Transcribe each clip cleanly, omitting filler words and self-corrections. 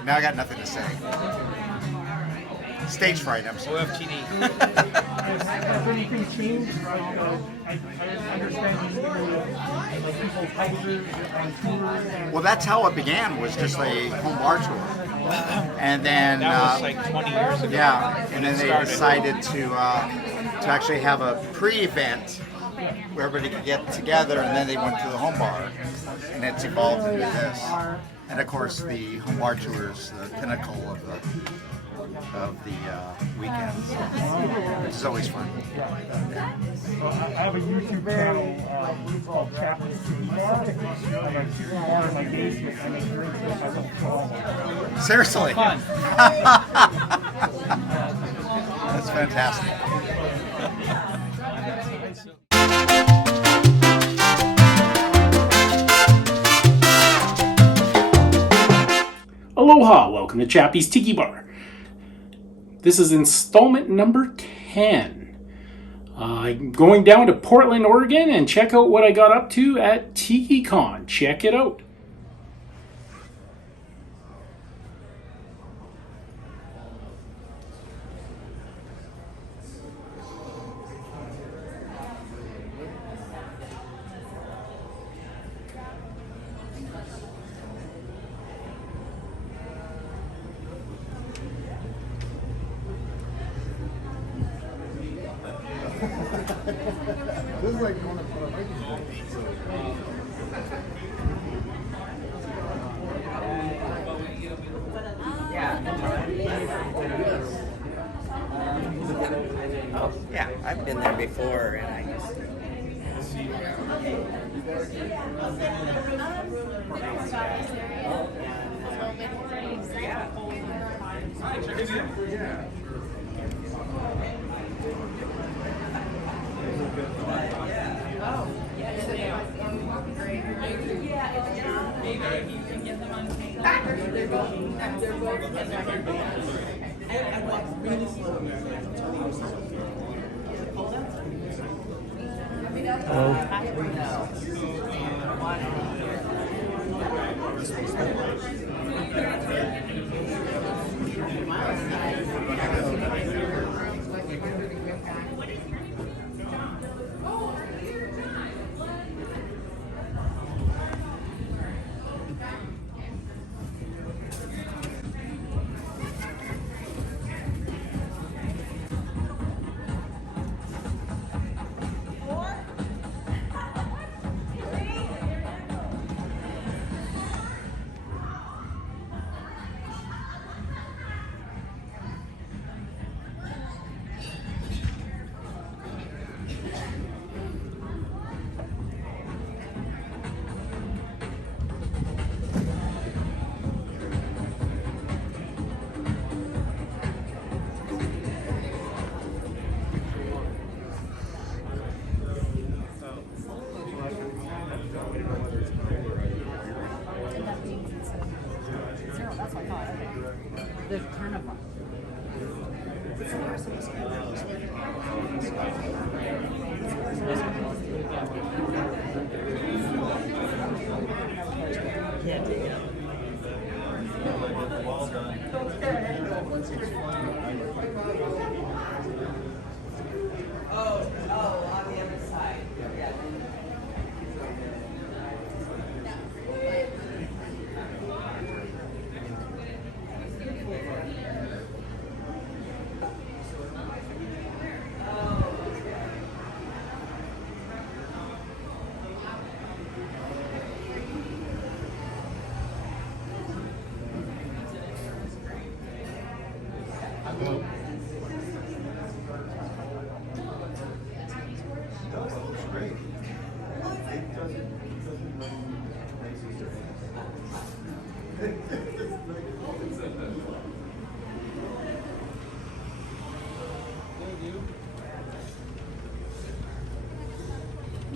Okay, now I got nothing to say. Stage fright, I'm sorry. OFTD. Has anything changed? Like, I understand you like people posters on tours. Well, that's how it began, was just a home bar tour. And then, That was like 20 years ago. yeah, and then they Started. decided to actually have a pre-event where everybody could get together, and then they went to the home bar, and it's evolved into this. And of course, the home bar tour is the pinnacle of the weekends, which is always fun. I have a YouTube channel called Chapman's Tiki Bar. I have a tiki bar in my basement. I make drinks with my little phone. Seriously. Fun. That's fantastic. Aloha, welcome to Chappie's Tiki Bar. This is installment number 10. I'm going down to Portland, Oregon and check out what I got up to at Tiki Kon. Check it out. This is like going to put a microphone. Oh, yeah, I've been there before, and I guess. There's a ton of them. Yeah, dig it. On the other side. Yeah.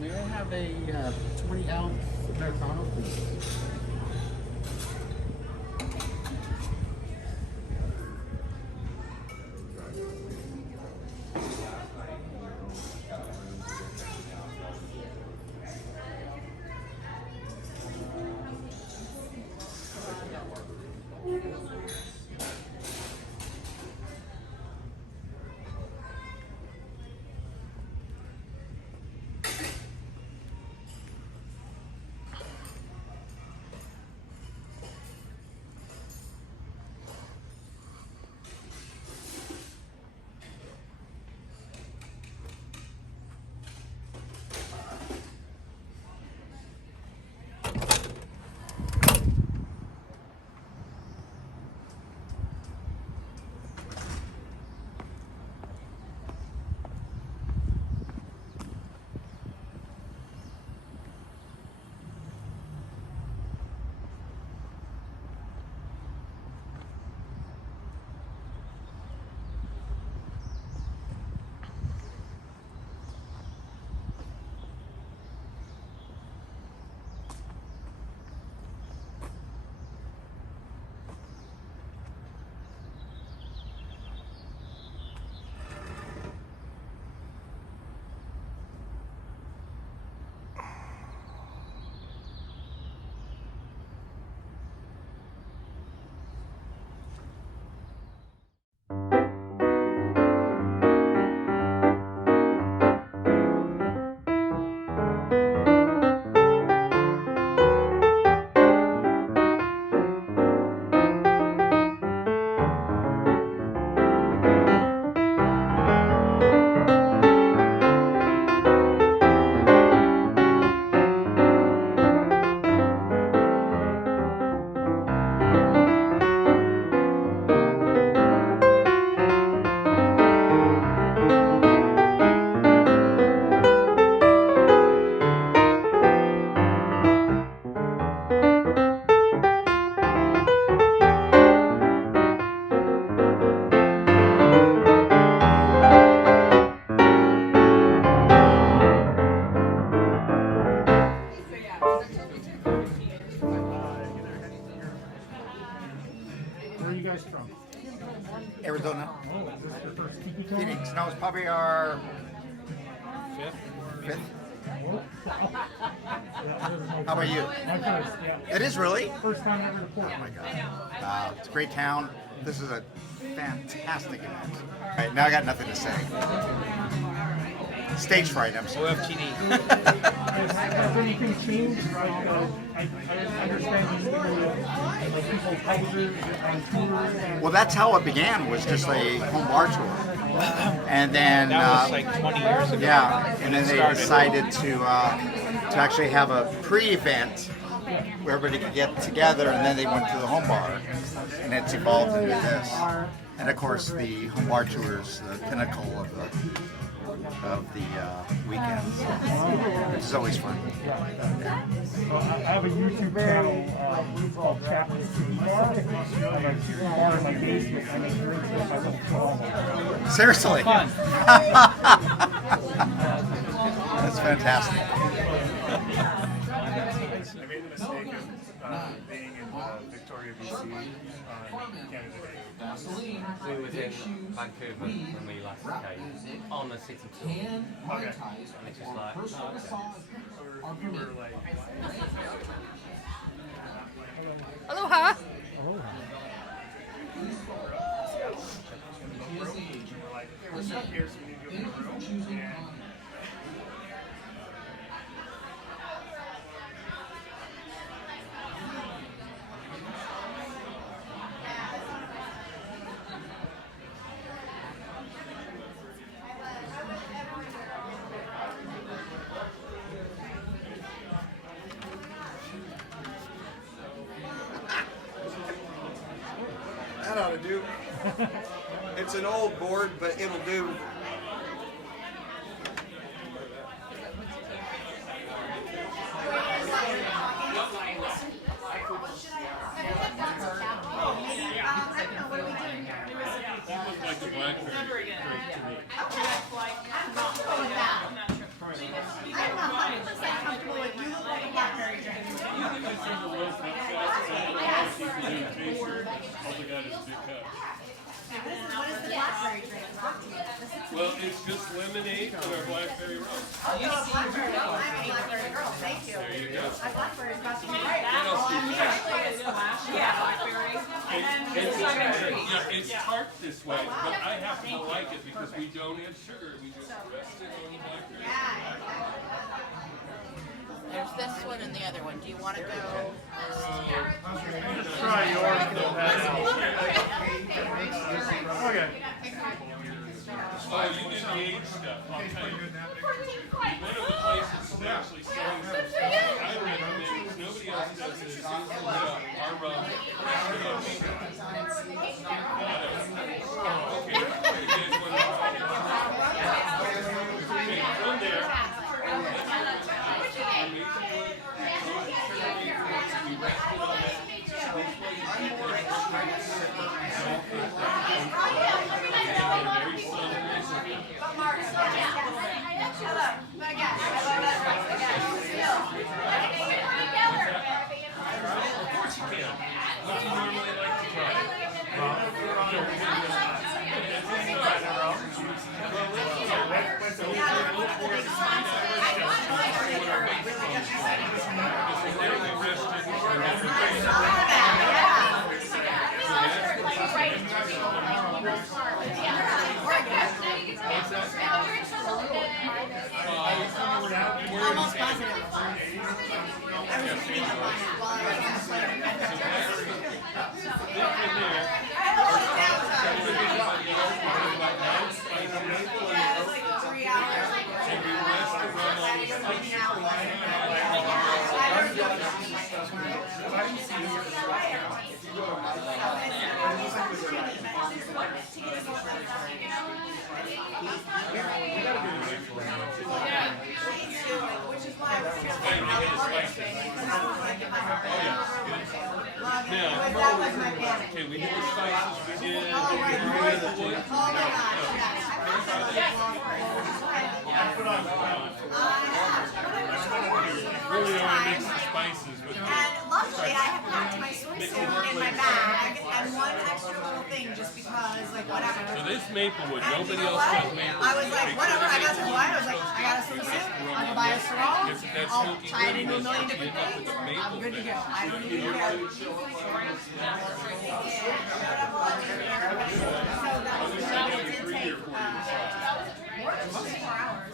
May I have a 20-ounce Americano, please? Where are you guys from? Arizona, Oh, is this your first Tiki Kon? Phoenix. No, it's probably our Fifth. fifth. Oh, wow. Yeah, this is my How about you? My first, yeah. It is really. First time ever to port. Oh my God. It's a great town. This is a fantastic event. All right, now I got nothing to say. Stage fright, I'm sorry. OFTD. Has anything changed? Like, I understand you like people posers on tours. And Well, that's how it began, was just a home bar tour. And then, That was like 20 years ago. yeah, and then they Started. decided to actually have a pre-event where everybody could get together, and then they went to the home bar, and it's evolved into this. And of course, the home bar tour is the pinnacle of the weekends, which is always fun. So I have a YouTube channel called Tiki Kon Patio. I have a Tiki bar in my basement. I make drinks with my little dog. Seriously. Fun. That's fantastic. I made the mistake of being in Victoria, BC on Canada Day. We was in Vancouver when we last came on a city tour. Okay. And it's just like, We were like, Aloha. we're like, okay, we're sitting here, so we need to go to the room. And That ought to do. It's an old board, but it'll do. Like the blackberry grape to me. I'm 100% comfortable with you look like a blackberry drink. What is the blackberry drink? Well, it's just lemonade and our blackberry rum. Oh, you're a blackberry girl. I'm a blackberry girl. Thank you. There you go. My blackberry's got to be right. What else do you Yeah. It's tart this way, but I happen to like it because we don't add sugar. We just rest it on the blackberry. There's this one and the other one. Do you want to go? try yours. Okay. Oh, you did the age stuff. I'll tell you. One of the places that actually sells some stuff I recommend, because nobody else does this, is our rum. Okay, you guys want to try it? Okay, from there, we rest it on that. Of course you can. What do you normally like to try? Almost positive. Okay, we did the spices, we did the wood. Really only mix the spices with the luckily I have packed my swimsuit in my bag and one extra little thing just because, like, whatever. So this Maplewood, And nobody you know else what? does Maplewood. I was like, whatever, I got to Hawaii, I was like, I got a swimsuit, I'll go buy a sarong, I'll tie it into a million different things, I'm good to go. I don't even care. So that was good, but it did take more than 24 hours.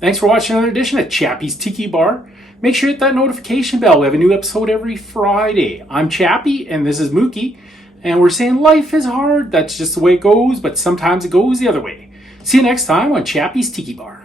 Thanks for watching another edition of Chappie's Tiki Bar. Make sure you hit that notification bell. We have a new episode every Friday. I'm Chappie, and this is Mookie. And we're saying life is hard. That's just the way it goes, but sometimes it goes the other way. See you next time on Chappie's Tiki Bar.